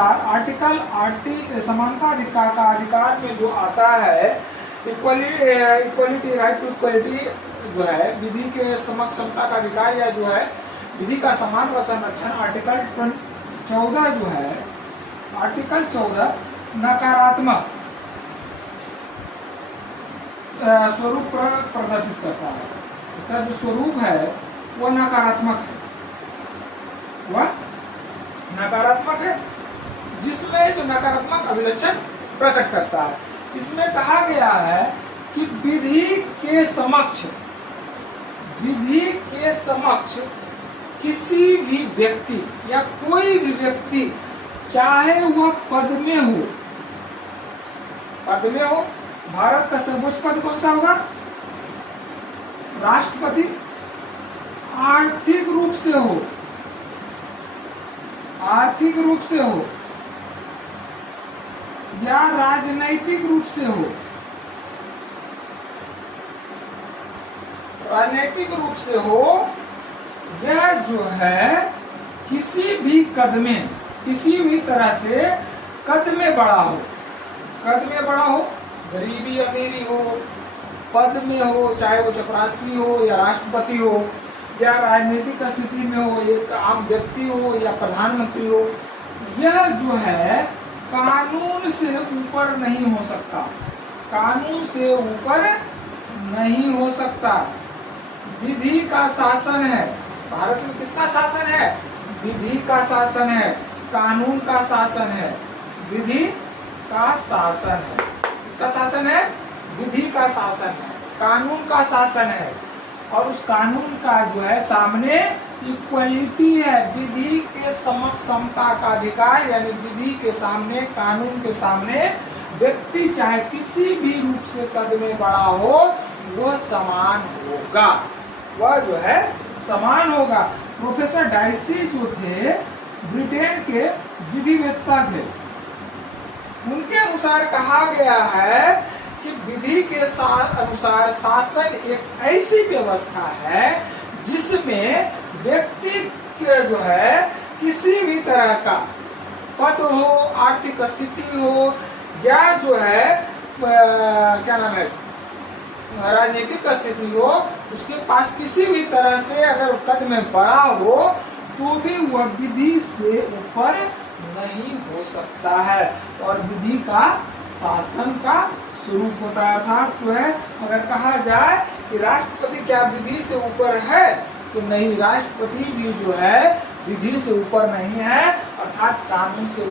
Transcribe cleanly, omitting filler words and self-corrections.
अधिकार समानता अधिकार का अधिकार में जो आता है इक्वलिटी, राइट टू इक्वलिटी जो है, विधि के समक्ष समता का अधिकार, या जो है विधि का समान व संरक्षण, आर्टिकल 14 जो है, आर्टिकल 14 नकारात्मक स्वरूप प्रदर्शित करता है। इसका जो स्वरूप है वह नकारात्मक है, वह नकारात्मक है, जिसमें जो नकारात्मक अभिलक्षण प्रकट करता है। इसमें कहा गया है कि विधि के समक्ष किसी भी व्यक्ति या कोई भी व्यक्ति, चाहे वह पद में हो, भारत का सर्वोच्च पद कौन सा होगा? राष्ट्रपति। आर्थिक रूप से हो या राजनैतिक रूप से हो, यह जो है किसी भी कद में, किसी भी तरह से कद में बड़ा हो, गरीबी अमीरी हो, पद में हो, चाहे वो चपरासी हो या राष्ट्रपति हो, या राजनीतिक स्थिति में हो, एक आम व्यक्ति हो या प्रधानमंत्री हो, यह जो है कानून से ऊपर नहीं हो सकता, विधि का शासन है। भारत में किसका शासन है? विधि का शासन है, कानून का शासन है, विधि का शासन है। किसका शासन है? विधि का शासन है, कानून का शासन है। और उस कानून का जो है सामने इक्वलिटी है, विधि के समक्ष समता का अधिकार, यानी विधि के सामने, कानून के सामने व्यक्ति चाहे किसी भी रूप से कद में बड़ा हो, वह समान होगा, प्रोफेसर डाइसी जो थे ब्रिटेन के विधिवेत्ता थे, उनके अनुसार कहा गया है कि विधि के अनुसार शासन एक ऐसी व्यवस्था है जिसमें व्यक्ति के जो है किसी भी तरह का पद हो, आर्थिक स्थिति हो, या जो है क्या नाम है, राजनीतिक स्थिति हो, उसके पास किसी भी तरह से अगर कद में बड़ा हो तो भी वह विधि से ऊपर नहीं हो सकता है, और विधि का शासन का स्वरूप होता है। अर्थात जो है अगर कहा जाए कि राष्ट्रपति क्या विधि से ऊपर है, तो नहीं, राष्ट्रपति भी जो है विधि से ऊपर नहीं है, अर्थात कानून से